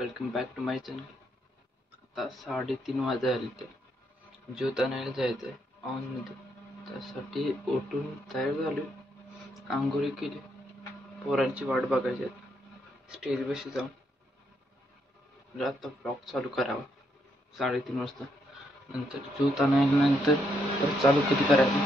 Welcome back to my channel. आता 3:30 वाजले ते ज्योत आणायला जायचं आहे ऑनमध्ये. त्यासाठी उठून तयार झालो, आंघोळी केली, पोरांची वाट बघायची आहे. स्टेज बशी जाऊन आता ब्लॉग चालू करावा 3:30 वाजता. नंतर ज्योत आणायला नंतर परत चालू कधी करायचं.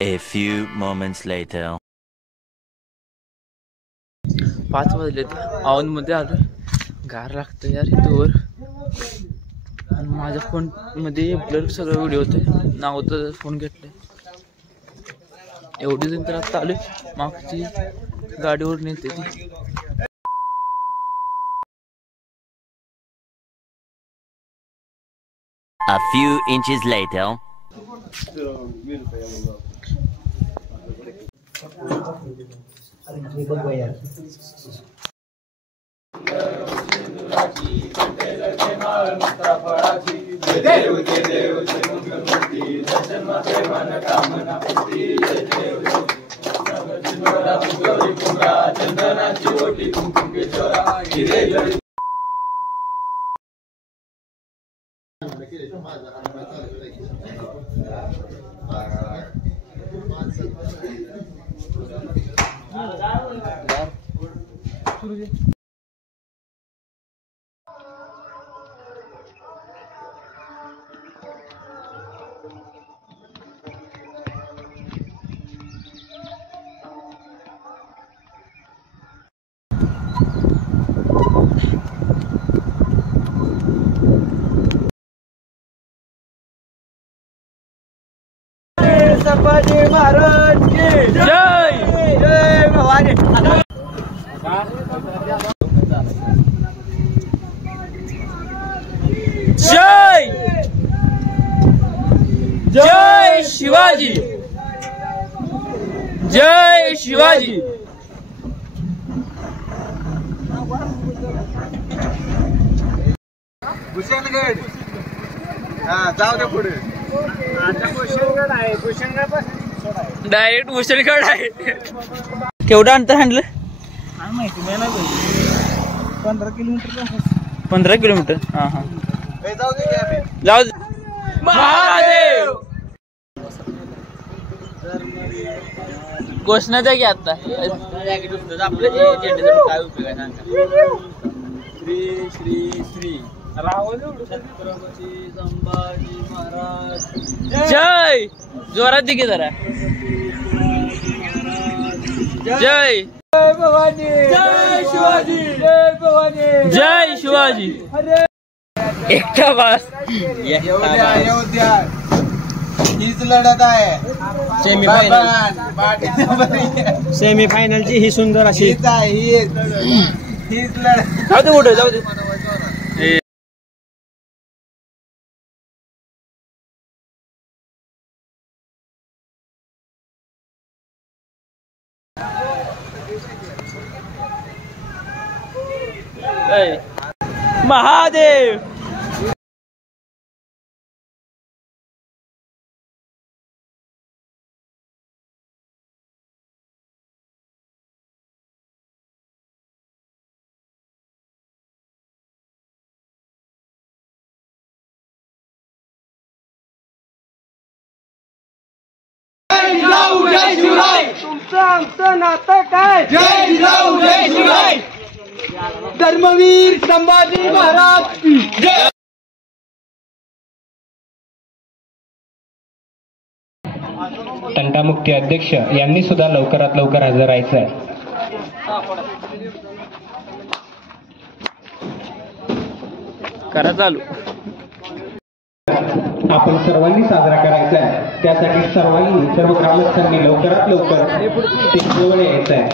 A few moments later. 5 वाजले ते ऑनमध्ये आलो. गार लागतं यार इथवर. आणि माझ्या फोनमध्ये ब्लर सगळं व्हिडिओ होते. नाव तर फोन घेतले एवढी जण तर आता आले. मागची गाडीवर नेते ती. A few inches later. Sambhaji Maharaj की जय. जय भवानी. जय जय शिवाजी. जय शिवाजी. भूषणगड. जाऊ दे पुढे. आता भूषणगड आहे. भूषणगड पासून डायरेक्ट भूषणगड आहे. केवढं अंतर हाणलं? काय माहिती मला 15 किलोमीटर. 15 किलोमीटर. हा हा, जाऊ दे. जाऊ दे. महादेव घोषणा द्या की आता. आपल्या काय उपयोग आहे सांगा. श्री श्री श्री रावण छत्रपती संभाजी महाराज. जय. जोरात दे की जरा. जय भवानी. जय शिवाजी. जय भवानी. जय शिवाजी. एकटा बस. अयोध्या हीच लढत आहे. सेमीफायनलची ही सुंदर अशी हीच लढत. जाऊ दे कुठे जाऊ दे. महादेव. तुमचं आमचं नातं काय. जय जिजाऊ जय शिवराय. धर्मवीर संभाजी महाराज की जय. तंटामुक्ती अध्यक्ष यांनी सुद्धा लवकरात लवकर हजर राहायचं आहे. करा चालू. आपण सर्वांनी साजरा करायचा आहे. त्यासाठी सर्व ग्रामस्थांनी लवकरात लवकर ते जवळ यायचं आहे.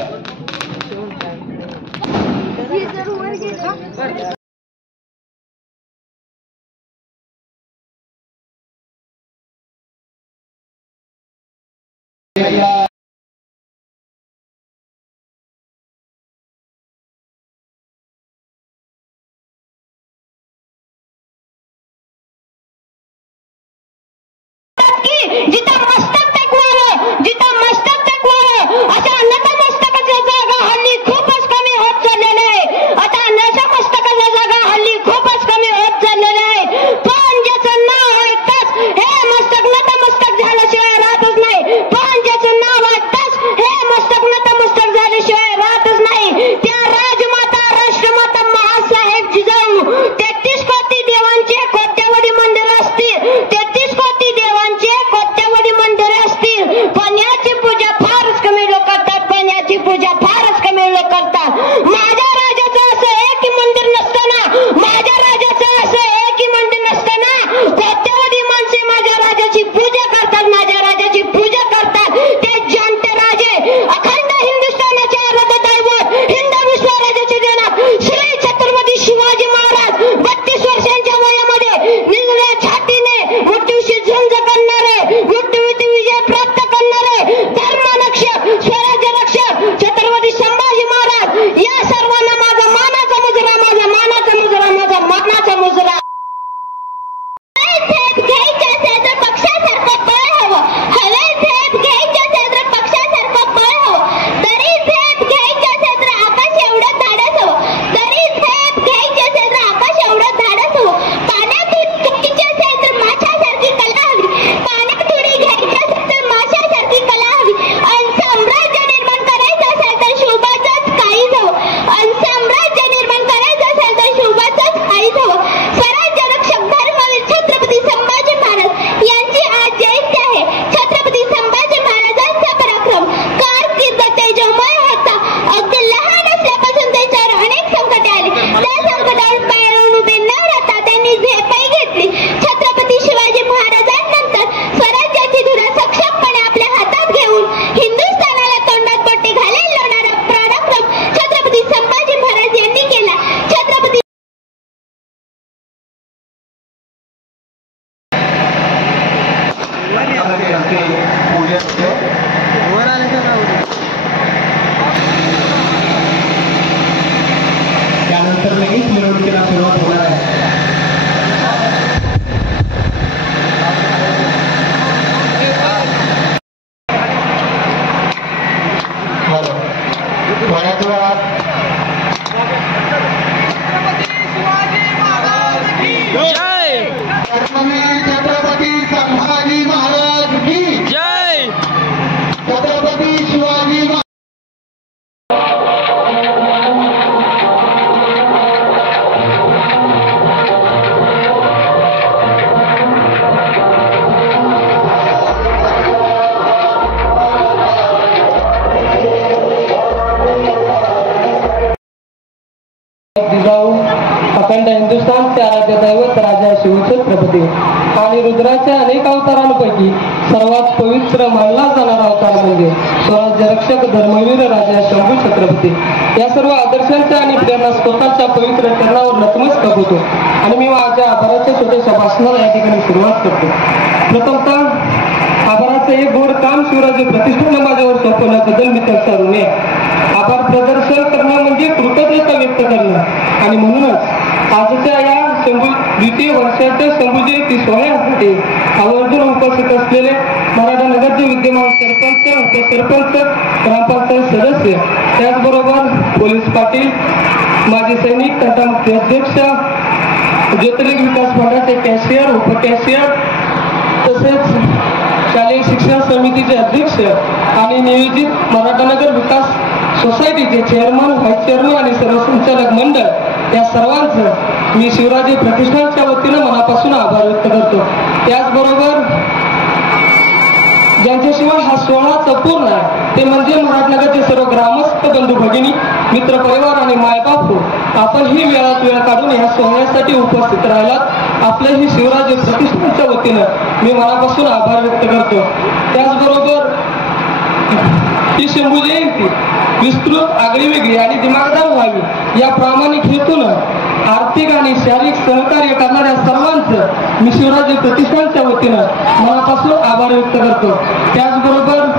त्यानंतर लगेच मिरवणुकीला सुरुवात होणार आहे. छत्रपती संभाजी महाराज की जय. छत्रपती शिवाजी महाराज. जिजाऊ अखंड हिंदुस्थानचे आराध्य दैवत राजा शिवछत्रपती आणि रुद्राच्या अनेक अवतारांपैकी सर्वात पवित्र मानला जाणारा अवतार म्हणजे स्वराज्य रक्षक धर्मवीर राजा शंभू छत्रपती. या सर्व आदर्शांच्या आणि प्रेरणास्त्रोतांच्या पवित्र चरणावर नतमस्तक होतो आणि मी माझ्या आभाराच्या छोट्याशा भाषणाला या ठिकाणी सुरुवात करतो. प्रथमतः आभाराचं एक गोड काम शिवराज प्रतिष्ठानं माझ्यावर सोपवल्याबद्दल मी त्यांचा ऋणी आहे. आभार प्रदर्शन करणं म्हणजे कृतज्ञता व्यक्त करणं आणि म्हणूनच आजच्या या द्वितीय वर्षाच्या शंभू जयंती सोहळ्यासाठी आवर्जून उपस्थित असलेले मराठा नगरचे विद्यमान सरपंच, उपसरपंच, ग्रामपंचायत सदस्य, त्याचबरोबर पोलीस पाटील, माजी सैनिक, तंटामुक्ती अध्यक्ष, ज्योतिर्लिंग विकास मंडळाचे कॅशियर, उपकॅशियर, तसेच शालेय शिक्षण समितीचे अध्यक्ष आणि नियोजित मराठानगर विकास सोसायटीचे चेअरमन, व्हाईस चेअरमन आणि सर्व संचालक मंडळ या सर्वांचं मी शिवराजी प्रतिष्ठानच्या वतीनं मनापासून आभार व्यक्त करतो. त्याचबरोबर ज्यांच्याशिवाय हा सोहळा अपूर्ण आहे ते म्हणजे मराठनगरचे सर्व ग्रामस्थ बंधू भगिनी, मित्र परिवार आणि मायबापू. आपण ही वेळात वेळ काढून या सोहळ्यासाठी उपस्थित राहिलात आपल्या ही शिवराजी प्रतिष्ठानच्या वतीनं मी मनापासून आभार व्यक्त करतो. त्याचबरोबर ही शंभू जयंती विस्तृत, आगळीवेगळी आणि दिमागदार व्हावी या प्रामाणिक हेतून आर्थिक आणि शारीरिक सहकार्य करणाऱ्या सर्वांचं मी शिवराजी प्रतिष्ठानच्या वतीनं मनापासून आभार व्यक्त करतो. त्याचबरोबर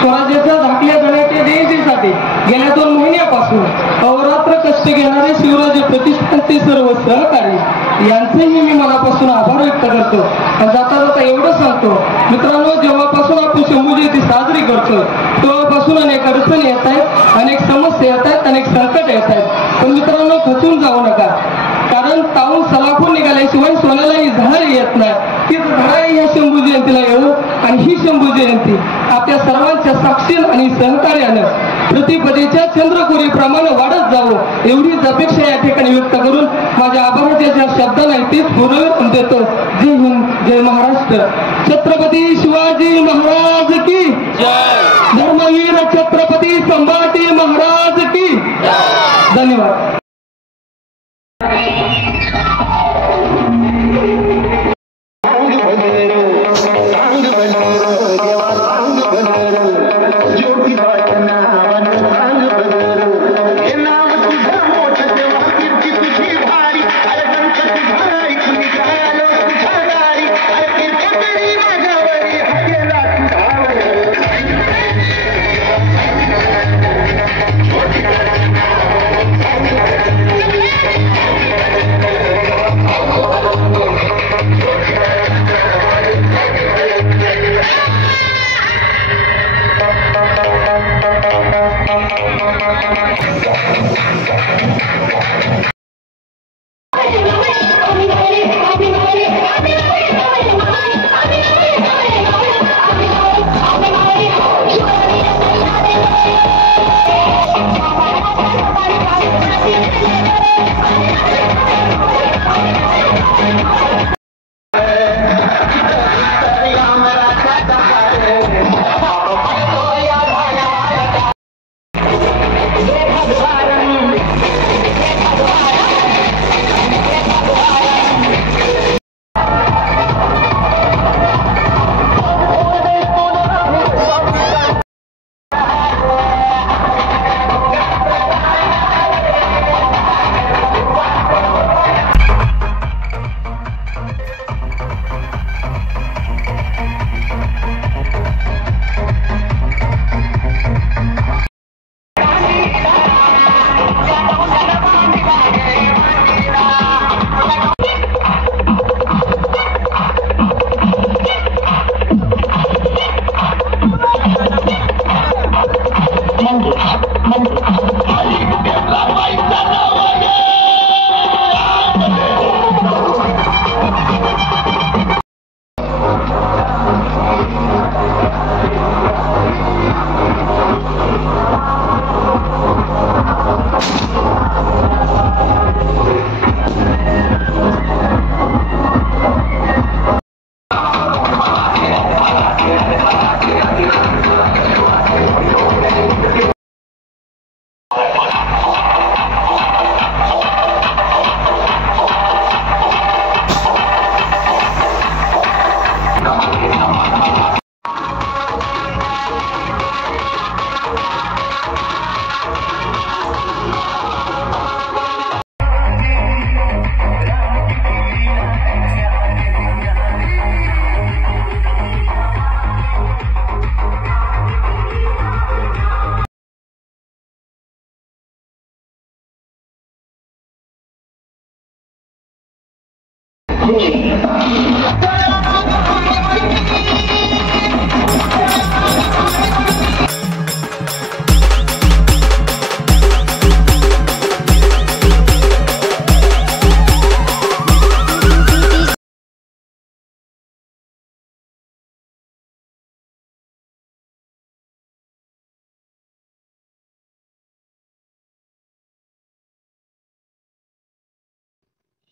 स्वराज्याच्या धाकल्या जाण्याच्या जयंतीसाठी गेल्या 2 महिन्यापासून अहोरात्र कष्ट घेणारे शिवराजी प्रतिष्ठानचे सर्व सहकारी यांचेही मी मनापासून आभार व्यक्त करतो. आणि जाता जाता एवढं सांगतो मित्रांनो, जेव्हापासून आपण शंभू जयंती साजरी करतो तेव्हापासून अनेक अडचणी येत आहेत, अनेक समस्या येत आहेत, अनेक संकट येत आहेत. पण मित्रांनो, खचून जाऊ नका, कारण ताऊन सलाखून निघाल्याशिवाय सोन्यालाही झाडं येत नाही. तीच झाडं या शंभू जयंतीला येऊ आणि ही शंभू जयंती आपल्या सर्वांच्या साक्षीन आणि सहकार्यानं प्रतिपदेच्या चंद्रकोरीप्रमाणे वाढत जावं एवढीच अपेक्षा या ठिकाणी व्यक्त करून माझ्या आभाराच्या ज्या शब्दांना इथेच पूर्ण देतो. जय हिंद, जय महाराष्ट्र. छत्रपती शिवाजी महाराज की जय. धर्मवीर छत्रपती संभाजी महाराज की जय. धन्यवाद.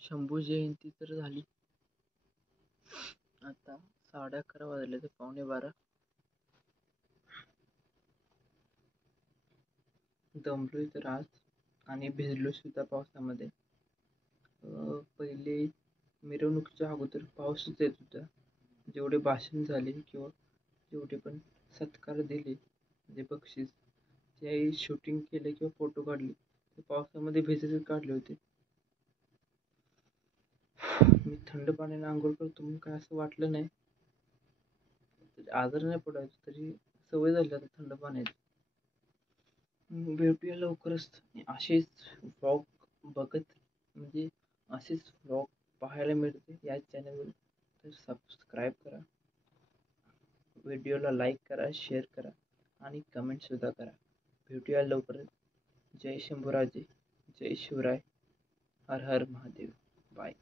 शंभू जयंती तर झाली. आता 11:30 वाजले तर 11:45. दमलोय तर आज आणि भिजलो सुद्धा पावसामध्ये. पहिले मिरवणुकीच्या अगोदर पाऊसच येत होता. जेवढे भाषण झाले किंवा जेवढे पण सत्कार दिले म्हणजे बक्षीस ते शूटिंग केले किंवा फोटो काढले ते पावसामध्ये भिजतच काढले होते. मी थंड पाण्याने आंघोळ करतो म्हणून काय असं वाटलं नाही. आजार नाही पडायचं तरी सवय झाली आता थंड पाण्याची. भेटूया लवकरच असेच व्लॉग बघत म्हणजे असेच व्लॉग पाहायला मिळते या चॅनलवर. तर सबस्क्राईब करा, व्हिडिओला लाईक करा, शेअर करा आणि कमेंटसुद्धा करा. भेटूया लवकरच. जय शंभूराजे, जय शिवराय, हर हर महादेव. बाय.